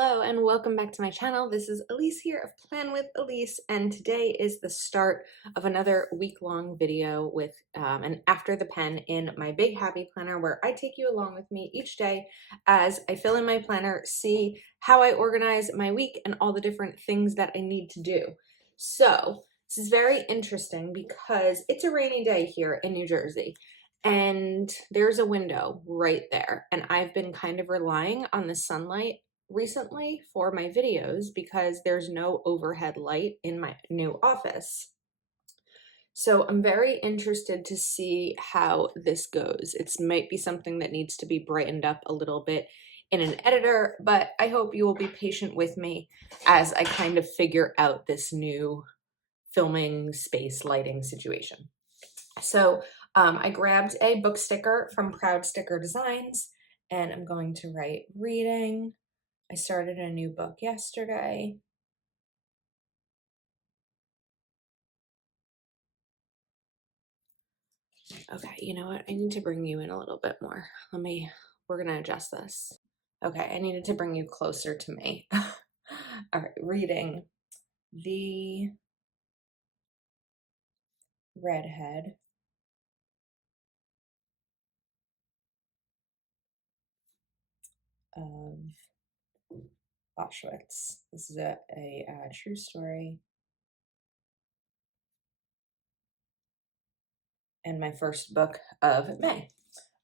Hello and welcome back to my channel. This is Elise here of Plan with Elise, and today is the start of another week-long video with an After the Pen in my Big Happy Planner, where I take you along with me each day as I fill in my planner, see how I organize my week and all the different things that I need to do. So this is very interesting because it's a rainy day here in New Jersey. And there's a window right there. And I've been kind of relying on the sunlight recently for my videos because there's no overhead light in my new office. So I'm very interested to see how this goes. It might be something that needs to be brightened up a little bit in an editor, but I hope you will be patient with me as I kind of figure out this new filming space lighting situation. So I grabbed a book sticker from Proud Sticker Designs, and I'm going to write reading. I started a new book yesterday. Okay, you know what? I need to bring you in a little bit more. We're gonna adjust this. Okay, I needed to bring you closer to me. All right, reading. The redhead of Auschwitz. This is a true story. And my first book of May.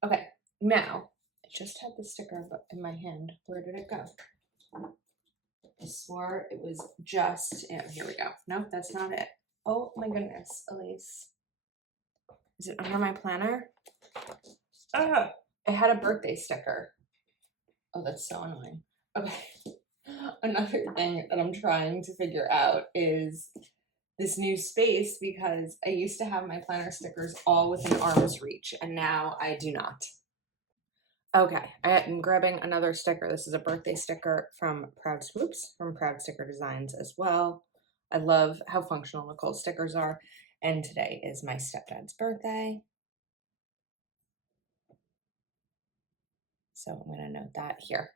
Okay, now, I just had the sticker in my hand. Where did it go? I swore it was just, yeah, here we go. No, that's not it. Oh my goodness, Elise. Is it under my planner? Ah, it had a birthday sticker. Oh, that's so annoying. Okay. Another thing that I'm trying to figure out is this new space, because I used to have my planner stickers all within arm's reach and now I do not. Okay, I am grabbing another sticker. This is a birthday sticker from Proud Sticker Designs as well. I love how functional Nicole's stickers are. And today is my stepdad's birthday. So I'm gonna note that here.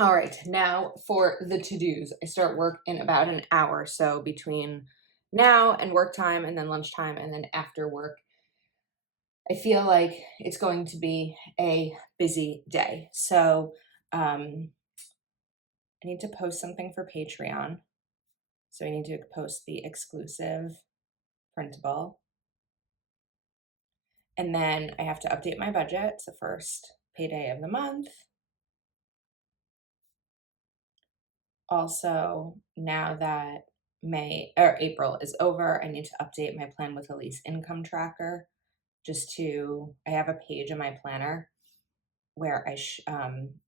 All right, now for the to-dos. I start work in about an hour. So between now and work time and then lunchtime and then after work, I feel like it's going to be a busy day. So I need to post something for Patreon. So I need to post the exclusive printable. And then I have to update my budget. It's the first payday of the month. Also, now that April is over, I need to update my Plan with Elise income tracker. I have a page in my planner where I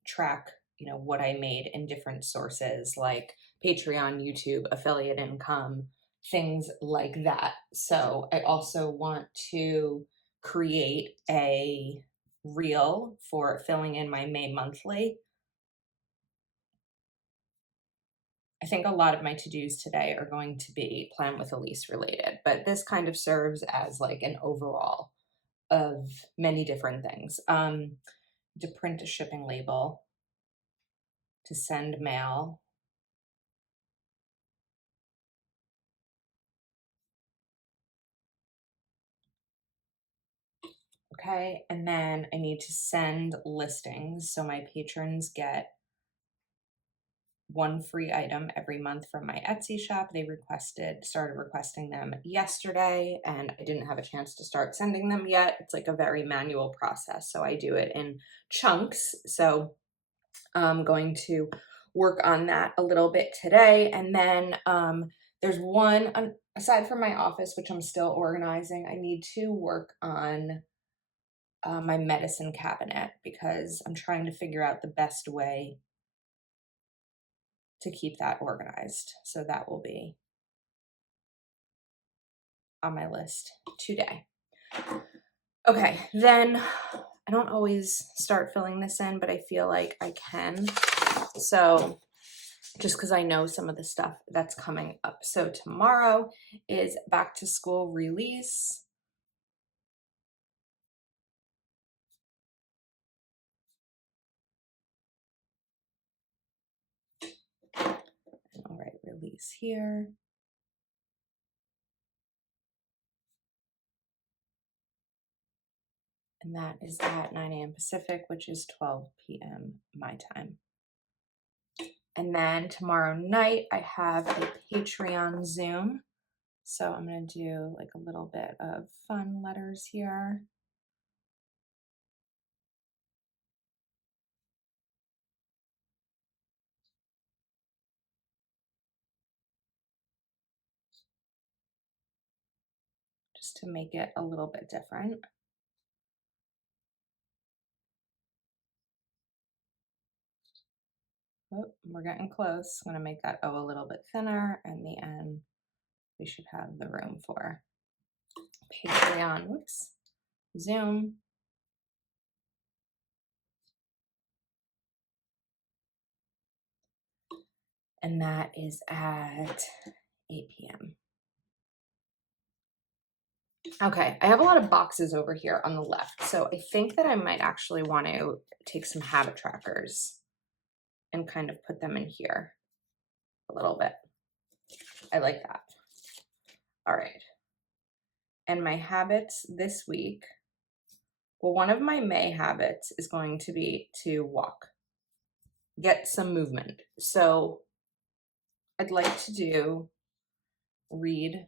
track, what I made in different sources like Patreon, YouTube, affiliate income, things like that. So I also want to create a reel for filling in my May monthly. I think a lot of my to-dos today are going to be Plan with Elise related, but this kind of serves as like an overall of many different things. To print a shipping label, to send mail, okay, and then I need to send listings so my patrons get one free item every month from my Etsy shop. They started requesting them yesterday, and I didn't have a chance to start sending them yet. It's like a very manual process, so I do it in chunks. So I'm going to work on that a little bit today. And then there's one, aside from my office, which I'm still organizing, I need to work on my medicine cabinet because I'm trying to figure out the best way to keep that organized. So that will be on my list today. Okay, then I don't always start filling this in, but I feel like I can. So just because I know some of the stuff that's coming up. So tomorrow is back to school release. release here. And that is at 9 a.m. Pacific, which is 12 p.m. my time. And then tomorrow night, I have a Patreon Zoom. So I'm going to do like a little bit of fun letters here. Just to make it a little bit different. Oh, we're getting close. I'm going to make that O a little bit thinner, and the N we should have the room for. Patreon, whoops, Zoom. And that is at 8 p.m. Okay, I have a lot of boxes over here on the left, so I think that I might actually want to take some habit trackers and kind of put them in here a little bit. I like that. All right. And my habits this week, well, one of my May habits is going to be to walk, get some movement. So I'd like to read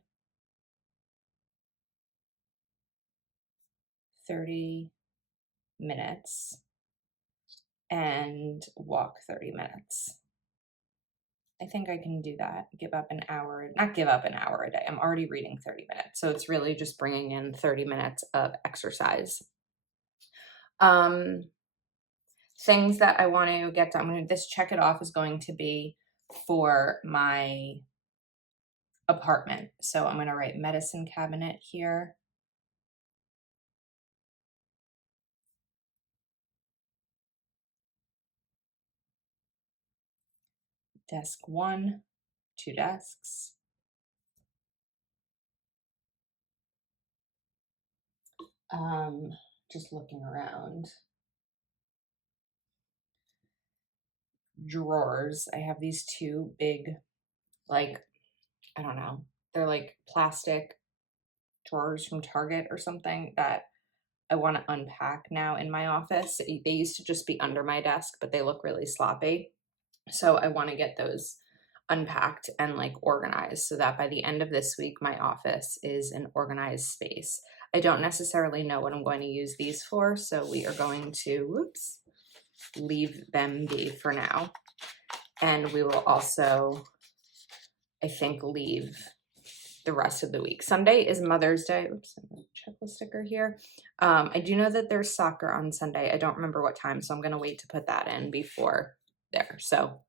30 minutes and walk 30 minutes. I think I can do that. Give up an hour, not give up an hour a day. I'm already reading 30 minutes. So it's really just bringing in 30 minutes of exercise. Things that I want to get done. This check it off is going to be for my apartment. So I'm going to write medicine cabinet here. Desk 1, 2 desks. Just looking around. Drawers. I have these 2 big, like, I don't know, they're like plastic drawers from Target or something that I want to unpack now in my office. They used to just be under my desk, but they look really sloppy. So I want to get those unpacked and like organized so that by the end of this week, my office is an organized space. I don't necessarily know what I'm going to use these for, so we are going to, whoops, leave them be for now. And we will also, I think, leave the rest of the week. Sunday is Mother's Day. Oops, I'm going to check the sticker here. I do know that there's soccer on Sunday. I don't remember what time, so I'm going to wait to put that in before there. So,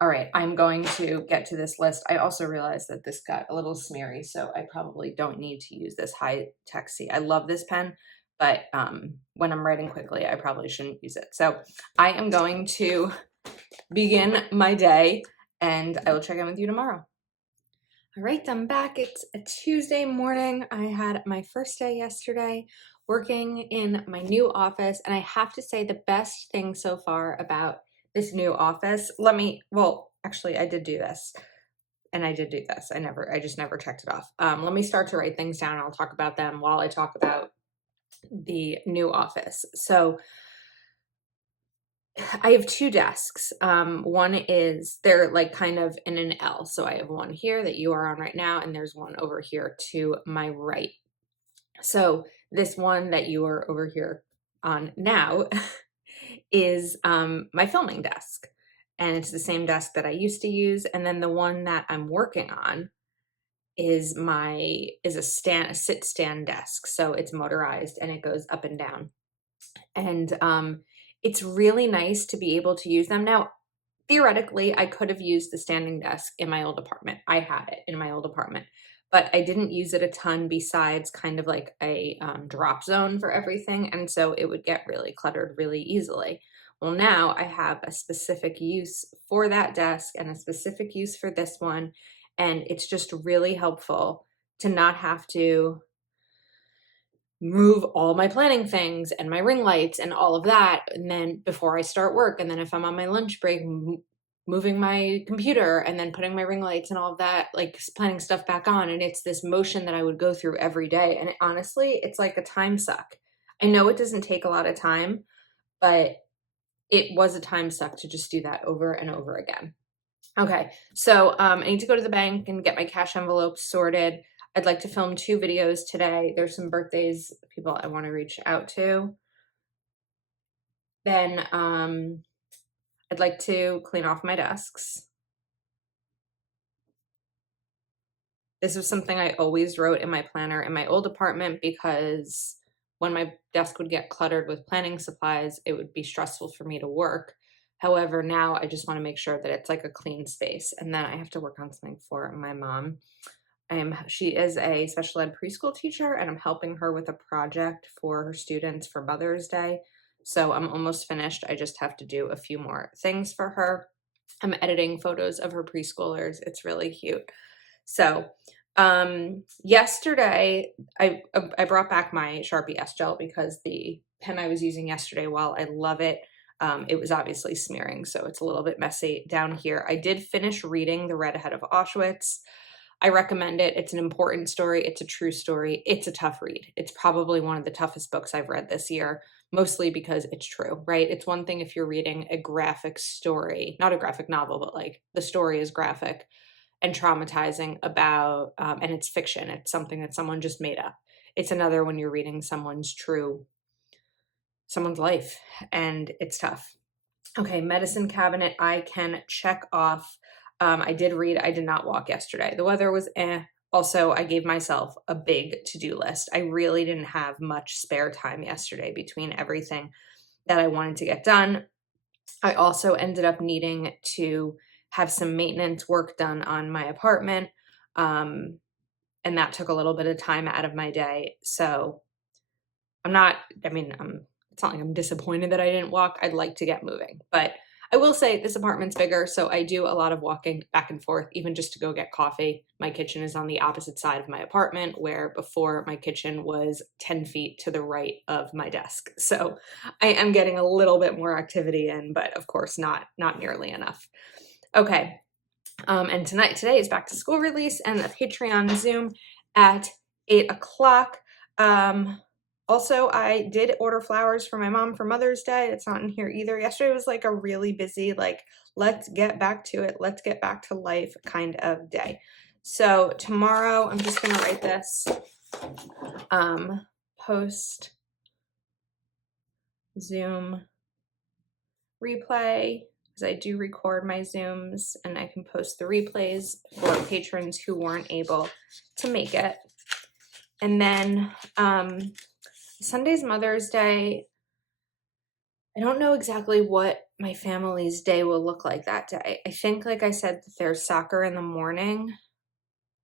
all right, I'm going to get to this list. I also realized that this got a little smeary, so I probably don't need to use this high-tech C. I love this pen, but when I'm writing quickly, I probably shouldn't use it. So I am going to begin my day, and I will check in with you tomorrow. All right, I'm back. It's a Tuesday morning. I had my first day yesterday working in my new office, and I have to say the best thing so far about this new office, well, actually I did do this, and I did do this. I just never checked it off. Let me start to write things down. I'll talk about them while I talk about the new office. So I have 2 desks. One is, they're like kind of in an L. So I have one here that you are on right now, and there's one over here to my right. So this one that you are over here on now is my filming desk. And it's the same desk that I used to use. And then the one that I'm working on is a sit stand desk. So it's motorized and it goes up and down. And it's really nice to be able to use them. Now, theoretically, I could have used the standing desk in my old apartment. I had it in my old apartment, but I didn't use it a ton besides kind of like a drop zone for everything. And so it would get really cluttered really easily. Well, now I have a specific use for that desk and a specific use for this one. And it's just really helpful to not have to move all my planning things and my ring lights and all of that, and then before I start work, and then if I'm on my lunch break, moving my computer and then putting my ring lights and all of that, like planning stuff back on. And it's this motion that I would go through every day. And honestly, it's like a time suck. I know it doesn't take a lot of time, but it was a time suck to just do that over and over again. Okay, so I need to go to the bank and get my cash envelopes sorted. I'd like to film 2 videos today. There's some birthdays, people I want to reach out to. Then I'd like to clean off my desks. This was something I always wrote in my planner in my old apartment because when my desk would get cluttered with planning supplies, it would be stressful for me to work. However, now I just want to make sure that it's like a clean space. And then I have to work on something for my mom. She is a special ed preschool teacher, and I'm helping her with a project for her students for Mother's Day. So I'm almost finished. I just have to do a few more things for her. I'm editing photos of her preschoolers. It's really cute. So yesterday I brought back my Sharpie S Gel because the pen I was using yesterday, while I love it, it was obviously smearing, so it's a little bit messy down here. I did finish reading The Redhead of Auschwitz. I recommend it. It's an important story. It's a true story. It's a tough read. It's probably one of the toughest books I've read this year, mostly because it's true, right? It's one thing if you're reading a graphic story, not a graphic novel, but like the story is graphic and traumatizing about, and it's fiction. It's something that someone just made up. It's another when you're reading someone's life, and it's tough. Okay, medicine cabinet, I can check off. I did read, I did not walk yesterday. The weather was eh. Also, I gave myself a big to-do list. I really didn't have much spare time yesterday between everything that I wanted to get done. I also ended up needing to have some maintenance work done on my apartment. And that took a little bit of time out of my day. So it's not like I'm disappointed that I didn't walk. I'd like to get moving. But I will say this apartment's bigger, so I do a lot of walking back and forth, even just to go get coffee. My kitchen is on the opposite side of my apartment, where before my kitchen was 10 feet to the right of my desk. So I am getting a little bit more activity in, but of course not nearly enough. Okay. And today is back to school release and a Patreon Zoom at 8 o'clock. Also, I did order flowers for my mom for Mother's Day. It's not in here either. Yesterday was like a really busy, like, let's get back to it, let's get back to life kind of day. So tomorrow, I'm just going to write this, post Zoom replay, because I do record my Zooms and I can post the replays for patrons who weren't able to make it. And then Sunday's Mother's Day. I don't know exactly what my family's day will look like that day. I think, like I said, that there's soccer in the morning.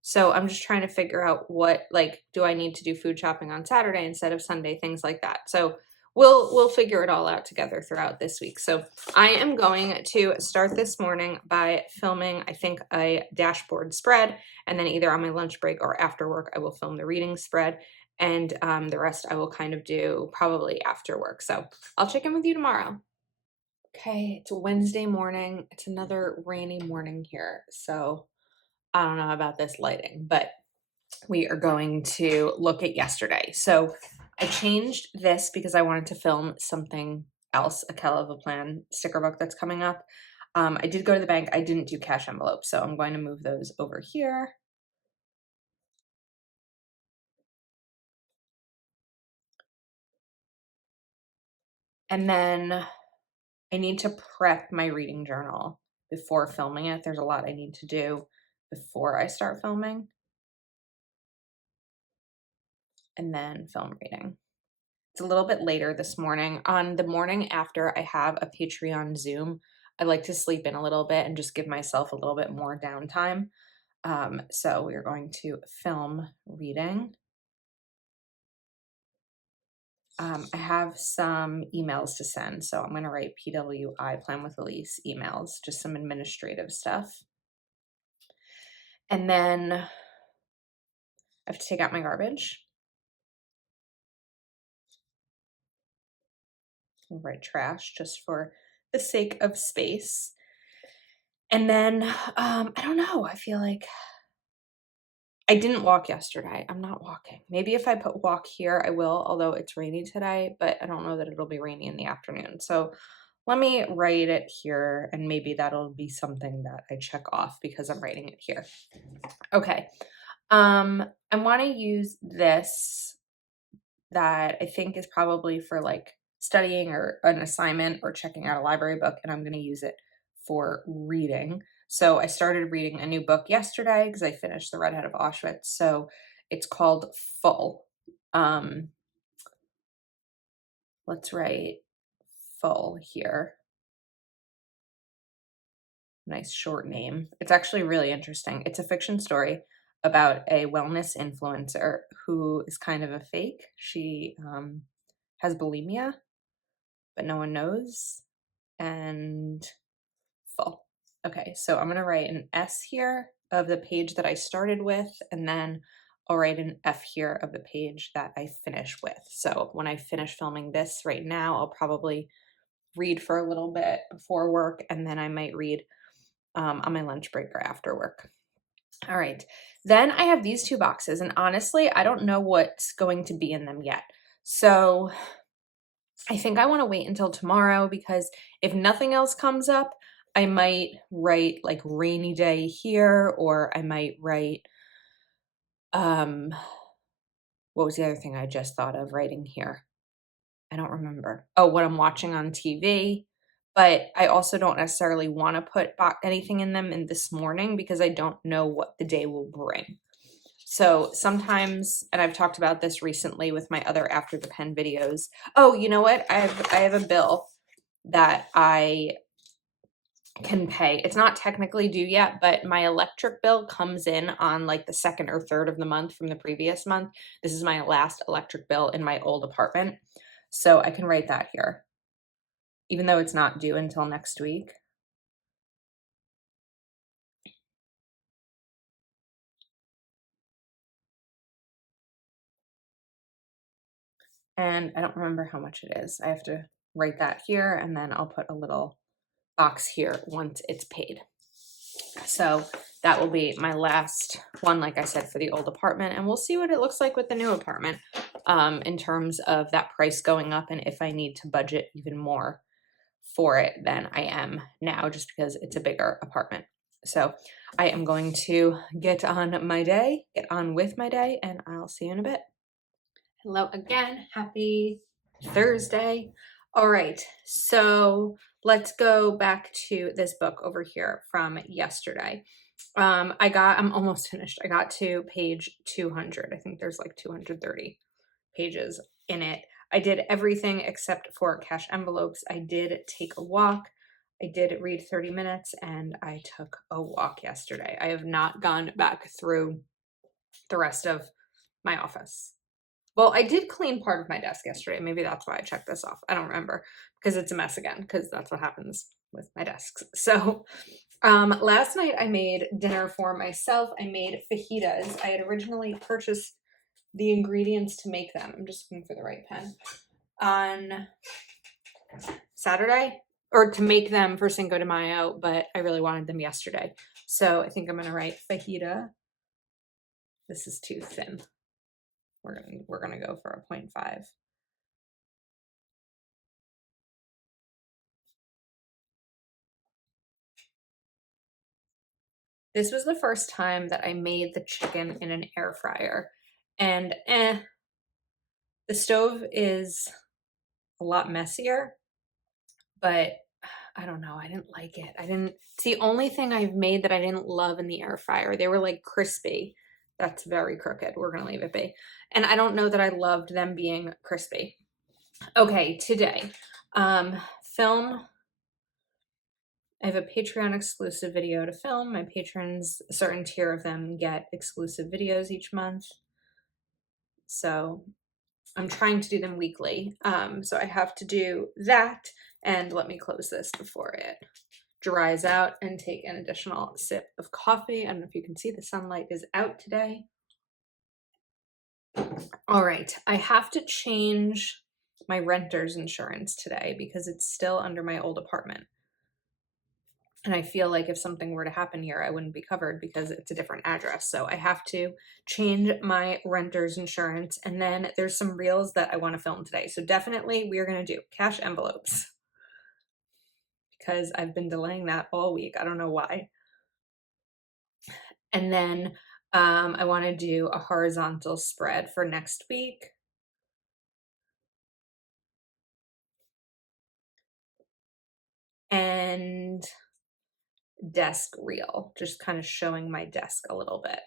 So I'm just trying to figure out what, like, do I need to do food shopping on Saturday instead of Sunday, things like that. So we'll figure it all out together throughout this week. So I am going to start this morning by filming, I think, a dashboard spread, and then either on my lunch break or after work, I will film the reading spread, and the rest I will kind of do probably after work. So I'll check in with you tomorrow. Okay, it's Wednesday morning. It's another rainy morning here, so I don't know about this lighting, but we are going to look at yesterday. So I changed this because I wanted to film something else, a Kel of a Plan sticker book that's coming up. I did go to the bank. I didn't do cash envelopes, so I'm going to move those over here. And then I need to prep my reading journal before filming it. There's a lot I need to do before I start filming. And then film reading. It's a little bit later this morning. On the morning after I have a Patreon Zoom, I like to sleep in a little bit and just give myself a little bit more downtime. So we're going to film reading. I have some emails to send, so I'm going to write PWI, Plan with Elise emails, just some administrative stuff. And then I have to take out my garbage. I'll write trash just for the sake of space. And then, I don't know, I feel like I didn't walk yesterday. I'm not walking. Maybe if I put walk here, I will, although it's rainy today, but I don't know that it'll be rainy in the afternoon. So let me write it here, and maybe that'll be something that I check off because I'm writing it here. Okay. I want to use this that I think is probably for like studying or an assignment or checking out a library book, and I'm going to use it for reading. So I started reading a new book yesterday because I finished The Redhead of Auschwitz. So it's called Full. Let's write Full here. Nice short name. It's actually really interesting. It's a fiction story about a wellness influencer who is kind of a fake. She has bulimia, but no one knows. And Full. Okay, so I'm going to write an S here of the page that I started with, and then I'll write an F here of the page that I finish with. So when I finish filming this right now, I'll probably read for a little bit before work, and then I might read on my lunch break or after work. All right, then I have these two boxes, and honestly, I don't know what's going to be in them yet. So I think I want to wait until tomorrow because if nothing else comes up, I might write like rainy day here, or I might write, what was the other thing I just thought of writing here? I don't remember. Oh, what I'm watching on TV. But I also don't necessarily want to put anything in them in this morning because I don't know what the day will bring. So sometimes, and I've talked about this recently with my other After the Pen videos. Oh, you know what? I have a bill that I can pay. It's not technically due yet, but my electric bill comes in on like the second or third of the month from the previous month. This is my last electric bill in my old apartment. So I can write that here, even though it's not due until next week. And I don't remember how much it is. I have to write that here, and then I'll put a little box here once it's paid. So that will be my last one, like I said, for the old apartment, and we'll see what it looks like with the new apartment in terms of that price going up and if I need to budget even more for it than I am now, just because it's a bigger apartment. So I am going to get on with my day, and I'll see you in a bit. Hello again. Happy Thursday. All right. So let's go back to this book over here from yesterday. I'm almost finished. I got to page 200. I think there's like 230 pages in it. I did everything except for cash envelopes. I did take a walk. I did read 30 minutes, and I took a walk yesterday. I have not gone back through the rest of my office. Well, I did clean part of my desk yesterday. Maybe that's why I checked this off. I don't remember because it's a mess again, because that's what happens with my desks. So last night I made dinner for myself. I made fajitas. I had originally purchased the ingredients to make them. I'm just looking for the right pen. On Saturday, or to make them for Cinco de Mayo, but I really wanted them yesterday. So I think I'm going to write fajita. This is too thin. We're gonna go for a 0.5. This was the first time that I made the chicken in an air fryer, and the stove is a lot messier, but I don't know, I didn't like it. It's the only thing I've made that I didn't love in the air fryer. They were like crispy. That's very crooked. We're gonna leave it be. And I don't know that I loved them being crispy. Okay, today, film. I have a Patreon exclusive video to film. My patrons, a certain tier of them, get exclusive videos each month. So I'm trying to do them weekly. So I have to do that. And let me close this before it dries out and take an additional sip of coffee. I don't know if you can see the sunlight is out today. All right, I have to change my renter's insurance today because it's still under my old apartment. And I feel like if something were to happen here, I wouldn't be covered because it's a different address. So I have to change my renter's insurance. And then there's some reels that I want to film today. So definitely we are going to do cash envelopes because I've been delaying that all week. I don't know why. And then I want to do a horizontal spread for next week. And desk reel, just kind of showing my desk a little bit.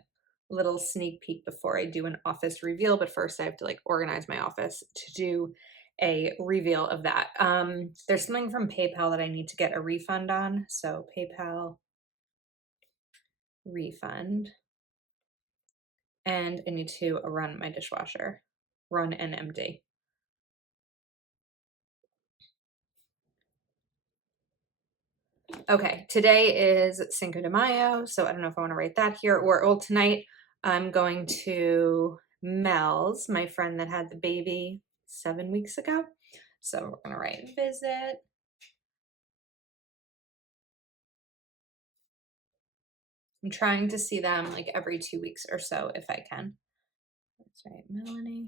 Little sneak peek before I do an office reveal, but first I have to like organize my office to do a reveal of that. There's something from PayPal that I need to get a refund on. So PayPal refund. And I need to run my dishwasher, run and empty. Okay, today is Cinco de Mayo, so I don't know if I want to write that here or well, tonight I'm going to Mel's, my friend that had the baby 7 weeks ago. So we're gonna write visit. I'm trying to see them like every 2 weeks or so if I can. That's right, Melanie.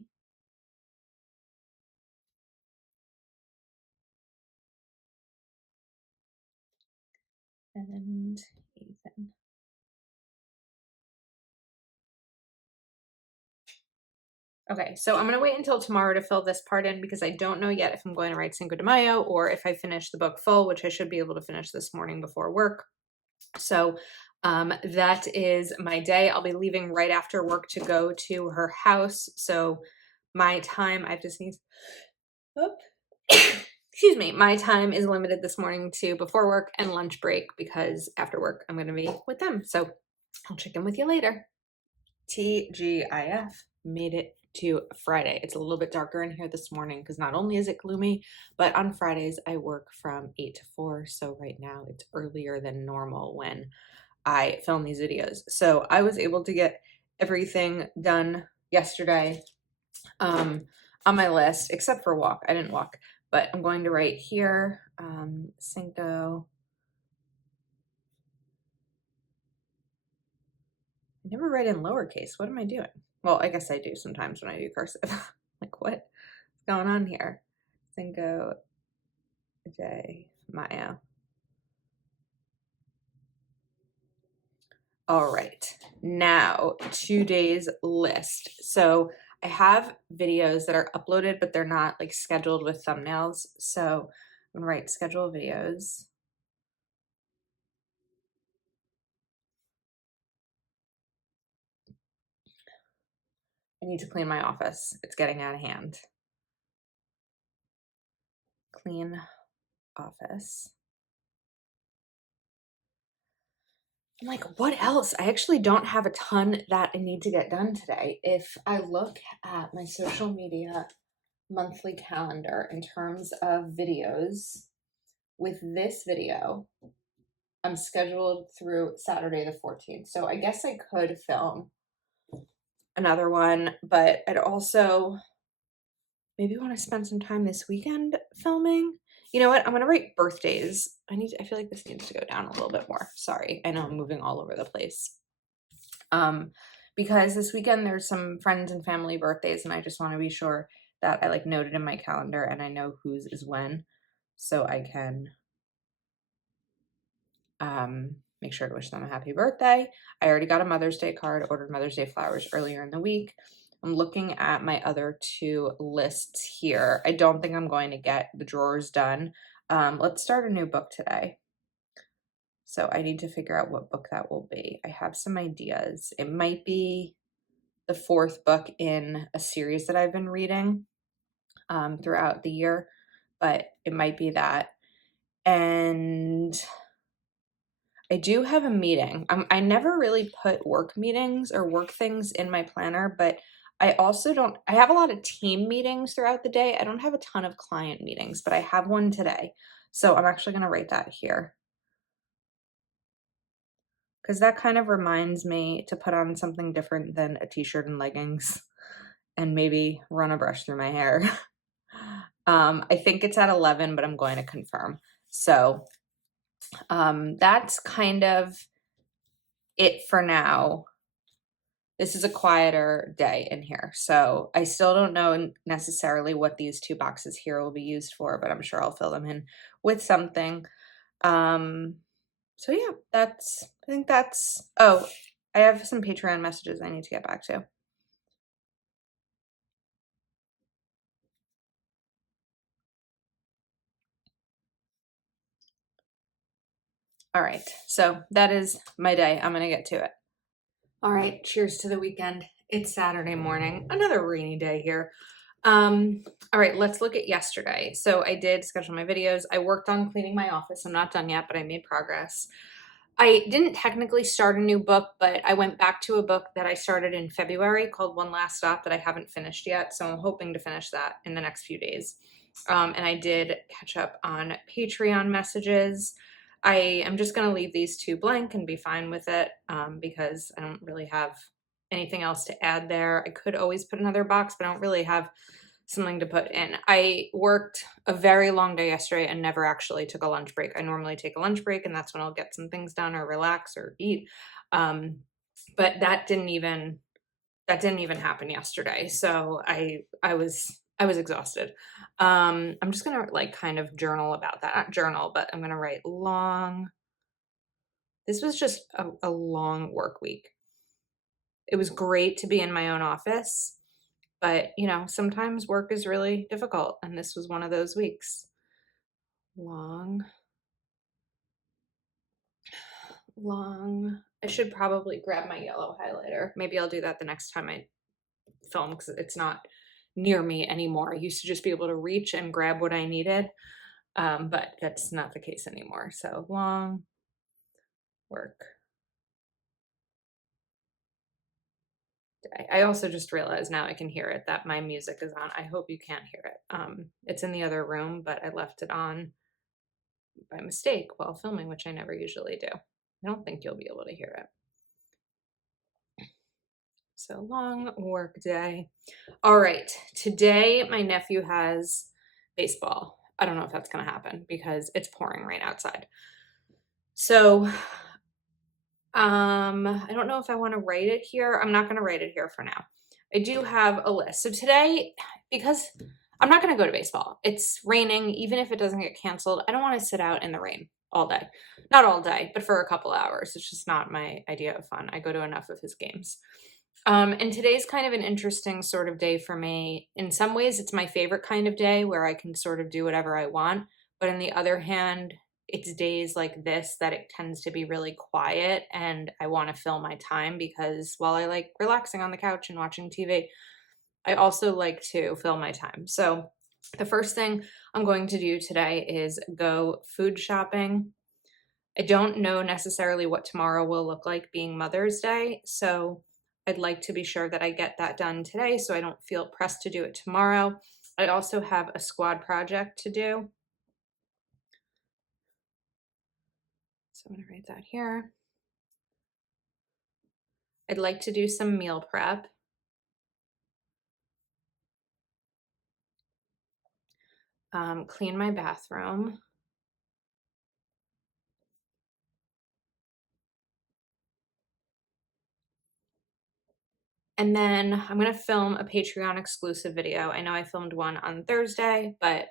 And Ethan. Okay, so I'm gonna wait until tomorrow to fill this part in because I don't know yet if I'm going to write Cinco de Mayo or if I finish the book full, which I should be able to finish this morning before work. So that is my day. I'll be leaving right after work to go to her house. So my time, I have to sneeze. Oh. Excuse me. My time is limited this morning to before work and lunch break because after work I'm going to be with them. So I'll check in with you later. TGIF, made it to Friday. It's a little bit darker in here this morning because not only is it gloomy, but on Fridays I work from 8 to 4. So right now it's earlier than normal when I film these videos. So I was able to get everything done yesterday on my list, except for walk. I didn't walk, but I'm going to write here, Cinco. I never write in lowercase. What am I doing? Well, I guess I do sometimes when I do cursive. Like, what's going on here? Cinco de Mayo. All right, now today's list. So I have videos that are uploaded, but they're not like scheduled with thumbnails. So I'm gonna write schedule videos. I need to clean my office. It's getting out of hand. Clean office. I'm like, what else? I actually don't have a ton that I need to get done today. If I look at my social media monthly calendar in terms of videos, with this video, I'm scheduled through Saturday the 14th. So I guess I could film another one, but I'd also maybe want to spend some time this weekend filming. You know what? I'm going to write birthdays. I feel like this needs to go down a little bit more. Sorry. I know I'm moving all over the place. Because this weekend there's some friends and family birthdays and I just want to be sure that I like noted in my calendar and I know whose is when so I can make sure to wish them a happy birthday. I already got a Mother's Day card, ordered Mother's Day flowers earlier in the week. I'm looking at my other two lists here. I don't think I'm going to get the drawers done. Let's start a new book today. So I need to figure out what book that will be. I have some ideas. It might be the fourth book in a series that I've been reading throughout the year, but it might be that. And I do have a meeting. I never really put work meetings or work things in my planner, but I also don't, I have a lot of team meetings throughout the day. I don't have a ton of client meetings, but I have one today. So I'm actually going to write that here. Because that kind of reminds me to put on something different than a t-shirt and leggings and maybe run a brush through my hair. I think it's at 11, but I'm going to confirm. So That's kind of it for now. This is a quieter day in here, so I still don't know necessarily what these 2 boxes here will be used for, but I'm sure I'll fill them in with something. Um, so yeah, I think that's oh, I have some Patreon messages I need to get back to. All right, so that is my day. I'm gonna get to it. All right, cheers to the weekend. It's Saturday morning, another rainy day here. All right, let's look at yesterday. So I did schedule my videos. I worked on cleaning my office. I'm not done yet, but I made progress. I didn't technically start a new book, but I went back to a book that I started in February called One Last Stop that I haven't finished yet. So I'm hoping to finish that in the next few days. And I did catch up on Patreon messages. I am just going to leave these 2 blank and be fine with it because I don't really have anything else to add there. I could always put another box, but I don't really have something to put in. I worked a very long day yesterday and never actually took a lunch break. I normally take a lunch break and that's when I'll get some things done or relax or eat. But that didn't even happen yesterday. So I was exhausted. I'm just gonna like kind of journal about that. Not journal, but I'm gonna write long. This was just a long work week. It was great to be in my own office, but you know, sometimes work is really difficult, and this was one of those weeks. Long, long. I should probably grab my yellow highlighter. Maybe I'll do that the next time I film because it's not near me anymore. I used to just be able to reach and grab what I needed, but that's not the case anymore. So long work day. I also just realized now I can hear it that my music is on. I hope you can't hear it. It's in the other room, but I left it on by mistake while filming, which I never usually do. I don't think you'll be able to hear it. So long work day. All right, today my nephew has baseball. I don't know if that's going to happen because it's pouring rain outside. So I don't know if I want to write it here. I'm not going to write it here for now. I do have a list. So today, because I'm not going to go to baseball, it's raining. Even if it doesn't get canceled, I don't want to sit out in the rain all day. Not all day, but for a couple hours. It's just not my idea of fun. I go to enough of his games. And today's kind of an interesting sort of day for me. In some ways, it's my favorite kind of day where I can sort of do whatever I want. But on the other hand, it's days like this that it tends to be really quiet and I want to fill my time because while I like relaxing on the couch and watching TV, I also like to fill my time. So the first thing I'm going to do today is go food shopping. I don't know necessarily what tomorrow will look like being Mother's Day, so I'd like to be sure that I get that done today so I don't feel pressed to do it tomorrow. I also have a squad project to do. So I'm going to write that here. I'd like to do some meal prep. Clean my bathroom. And then I'm going to film a Patreon exclusive video. I know I filmed one on Thursday, but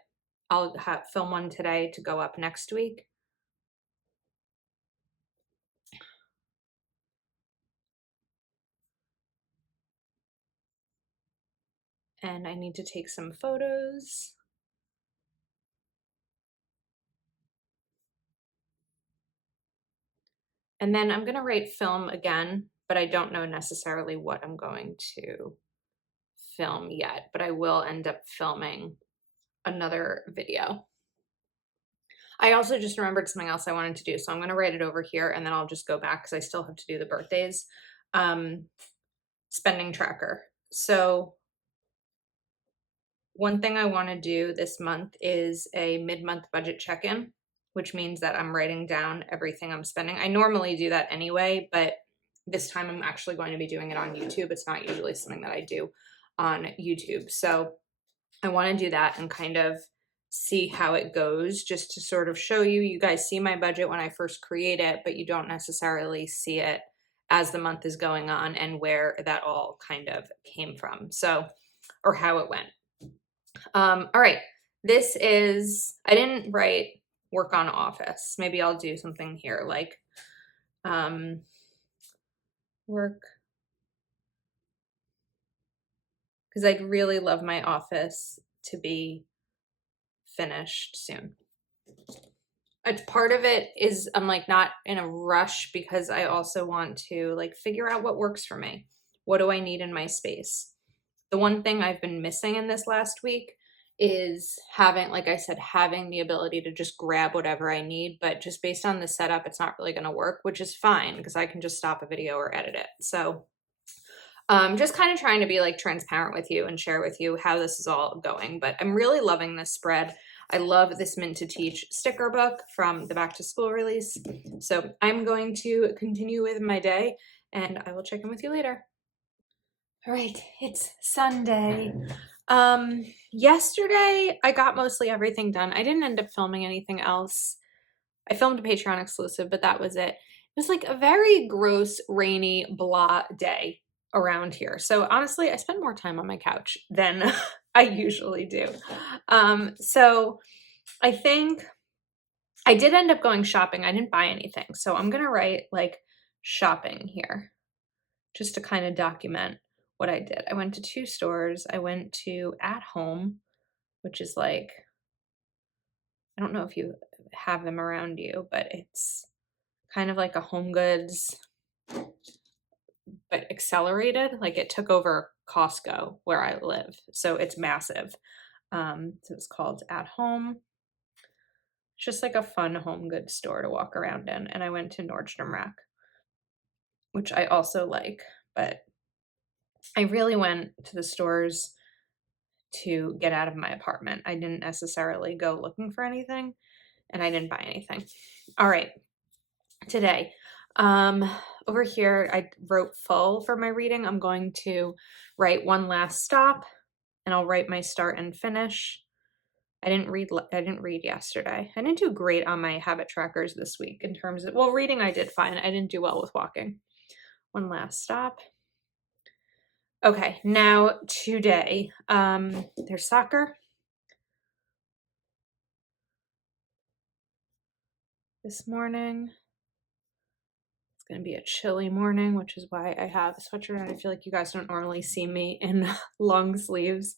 I'll film one today to go up next week. And I need to take some photos. And then I'm going to write film again, but I don't know necessarily what I'm going to film yet, but I will end up filming another video. I also just remembered something else I wanted to do, so I'm going to write it over here and then I'll just go back because I still have to do the birthdays. Spending tracker. So one thing I want to do this month is a mid-month budget check-in, which means that I'm writing down everything I'm spending. I normally do that anyway, but this time I'm actually going to be doing it on YouTube. It's not usually something that I do on YouTube. So I want to do that and kind of see how it goes, just to sort of show you. You guys see my budget when I first create it, but you don't necessarily see it as the month is going on and where that all kind of came from. So, or how it went. All right. This is, I didn't write work on office. Maybe I'll do something here like work, because I'd really love my office to be finished soon. It's part of it is I'm like not in a rush because I also want to like figure out what works for me. What do I need in my space? The one thing I've been missing in this last week is having, like I said, having the ability to just grab whatever I need, but just based on the setup, it's not really going to work, which is fine because I can just stop a video or edit it. So just kind of trying to be like transparent with you and share with you how this is all going, but I'm really loving this spread. I love this Mint to Teach sticker book from the back to school release. So I'm going to continue with my day and I will check in with you later. All right, it's Sunday. Yesterday I got mostly everything done. I didn't end up filming anything else. I filmed a Patreon exclusive, but that was it. It was like a very gross, rainy, blah day around here. So honestly, I spent more time on my couch than I usually do. So I think I did end up going shopping. I didn't buy anything. So I'm going to write like shopping here just to kind of document what I did. I went to 2 stores. I went to At Home, which is like, I don't know if you have them around you, but it's kind of like a Home Goods, but accelerated. Like it took over Costco where I live. So it's massive. So it's called At Home. It's just like a fun home goods store to walk around in. And I went to Nordstrom Rack, which I also like, but I really went to the stores to get out of my apartment. I didn't necessarily go looking for anything and I didn't buy anything. All right, today, over here, I wrote full for my reading. I'm going to write one last stop and I'll write my start and finish. I didn't read yesterday. I didn't do great on my habit trackers this week in terms of, well, reading I did fine. I didn't do well with walking. One last stop. Okay, now today, there's soccer. This morning, it's going to be a chilly morning, which is why I have a sweatshirt on. I feel like you guys don't normally see me in long sleeves,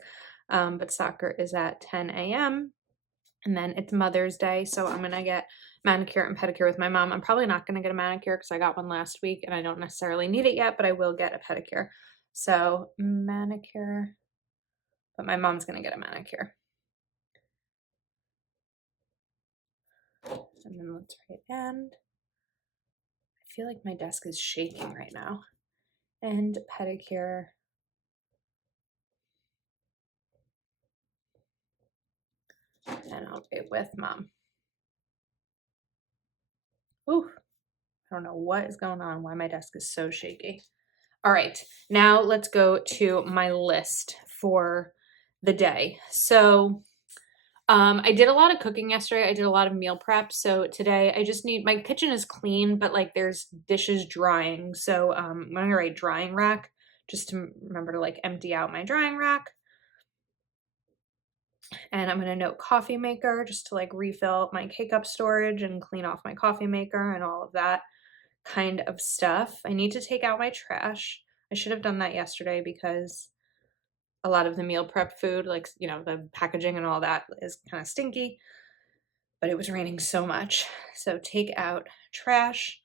but soccer is at 10 a.m. And then it's Mother's Day, so I'm going to get manicure and pedicure with my mom. I'm probably not going to get a manicure because I got one last week and I don't necessarily need it yet, but I will get a pedicure. So manicure, but my mom's going to get a manicure. And then let's write and. I feel like my desk is shaking right now. And pedicure. And I'll be with mom. Ooh, I don't know what is going on, why my desk is so shaky. All right, now let's go to my list for the day. So I did a lot of cooking yesterday. I did a lot of meal prep. So today I just need, my kitchen is clean, but like there's dishes drying. So I'm gonna write drying rack just to remember to like empty out my drying rack. And I'm gonna note coffee maker just to like refill my K-Cup storage and clean off my coffee maker and all of that kind of stuff. I need to take out my trash. I should have done that yesterday because a lot of the meal prep food, like, you know, the packaging and all that is kind of stinky, but it was raining so much. So take out trash.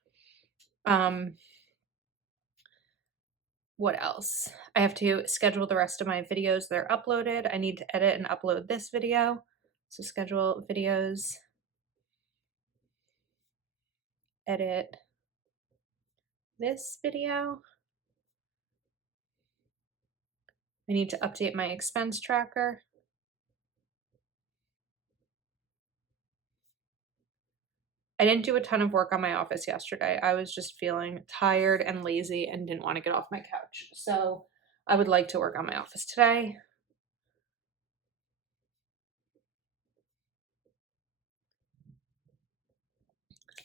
What else? I have to schedule the rest of my videos that are uploaded. I need to edit and upload this video. So schedule videos, edit this video. I need to update my expense tracker. I didn't do a ton of work on my office yesterday. I was just feeling tired and lazy and didn't want to get off my couch. So I would like to work on my office today.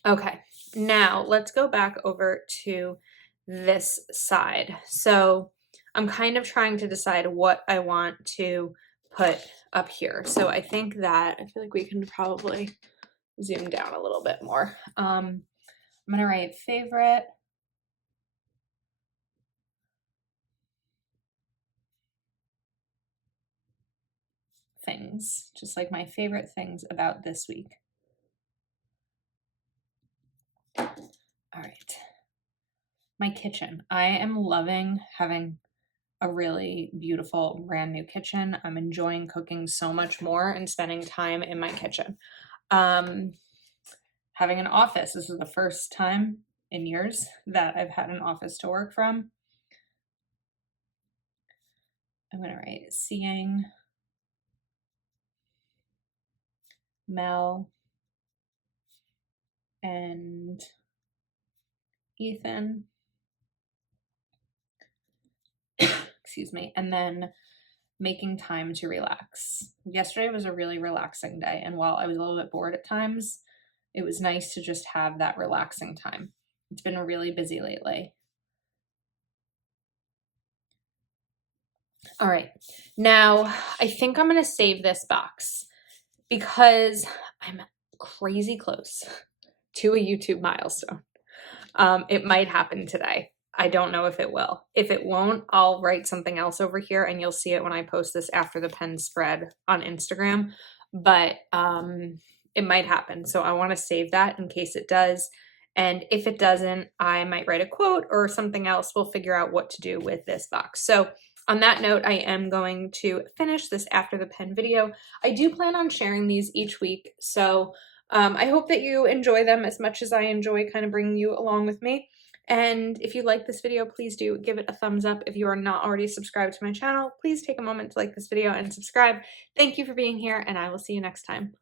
Okay, now let's go back over to this side. So I'm kind of trying to decide what I want to put up here. So I think that I feel like we can probably zoom down a little bit more. I'm gonna write favorite things, just like my favorite things about this week. All right. My kitchen. I am loving having a really beautiful brand new kitchen. I'm enjoying cooking so much more and spending time in my kitchen. Having an office. This is the first time in years that I've had an office to work from. I'm gonna write seeing Mel and Ethan. Excuse me. And then making time to relax. Yesterday was a really relaxing day, and while I was a little bit bored at times, it was nice to just have that relaxing time. It's been really busy lately. All right, now I think I'm gonna save this box because I'm crazy close to a YouTube milestone. It might happen today. I don't know if it will. If it won't, I'll write something else over here and you'll see it when I post this after the pen spread on Instagram. But it might happen. So I want to save that in case it does. And if it doesn't, I might write a quote or something else. We'll figure out what to do with this box. So on that note, I am going to finish this after the pen video. I do plan on sharing these each week. So I hope that you enjoy them as much as I enjoy kind of bringing you along with me. And if you like this video, please do give it a thumbs up. If you are not already subscribed to my channel, please take a moment to like this video and subscribe. Thank you for being here, and I will see you next time.